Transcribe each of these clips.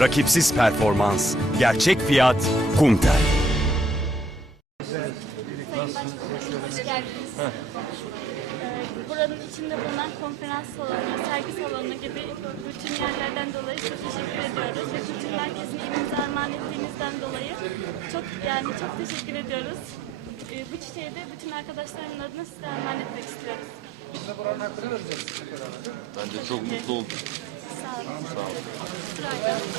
Rakipsiz performans, gerçek fiyat, Kumtel. Buranın içinde bulunan konferans salonu, sergi salonu gibi bütün yerlerden dolayı çok teşekkür ediyoruz. Ve kültür merkezini evimize armağan ettiğinizden dolayı çok yani çok teşekkür ediyoruz. Ee, Bu çiçeği de bütün arkadaşlarımın adına size armağan etmek istiyoruz. Ben de çok mutlu oldum. Sağ olun.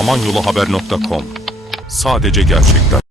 samanyoluhaber.com Sadece gerçekler.